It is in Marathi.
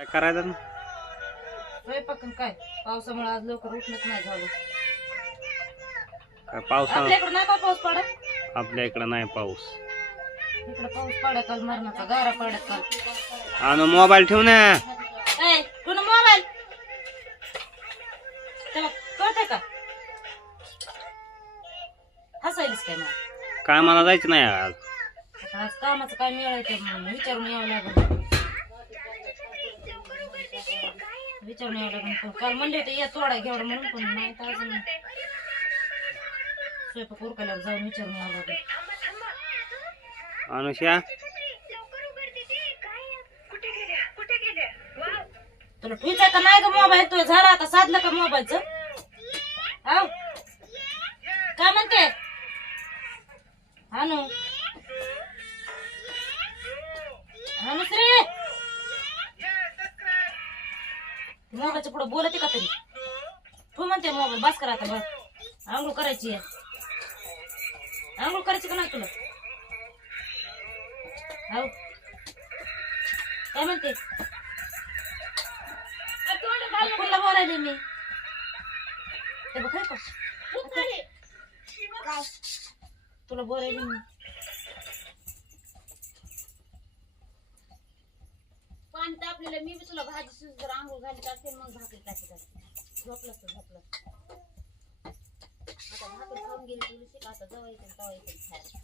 काय करायचं ना? स्वयंपाक काय पावसामुळे आज लवकर उठणंच नाही झालं. काय पाऊस आपल्याकडे नाही का पाऊस पडत? आपल्या इकडं नाही पाऊस. इकडे पाऊस पडत काल मरणाचा गारा पडत काल. आणि मोबाईल ठेव ना. तू ना मोबाईल त्याला कळतंय का? हसायलीस काय मला? काय मला जायचं नाही आज. आता आज कामाचं काय मिळायचं म्हणून विचारून यावं लागलं. विचारून यावं लागलं. पण काल म्हणले होते या तोडा घेवडा म्हणून, पण नाही तर अजून स्वयंपाक उरकल्यावर जाऊन विचारून यावं लागलं. अनुष्या तुला ठेवायचा का नाही का मोबाईल? तुझं झाला आता साधलं का मोबाईलचं? हाव काय म्हणते हानू? हानू श्री मोबाईलच्या पुढे बोलते का तरी? तू म्हणते मोबाईल बस करा आता. बस आंघोळ करायची आहे. आंघोळ करायची का नाही तुला? हाव काय म्हणते? कुणाला बोलायले मी? ते बघ का तुला बोलायले मी. पाणी तापलेलं मी बी तुला भाजी जर आंघोळ घाली टाकते मग भाकरी टाकत असते. झोपलंस तर झोपलं. आता भाकरी खाऊन गेली तुला शिक आता जवळ येते तवा येते खायला.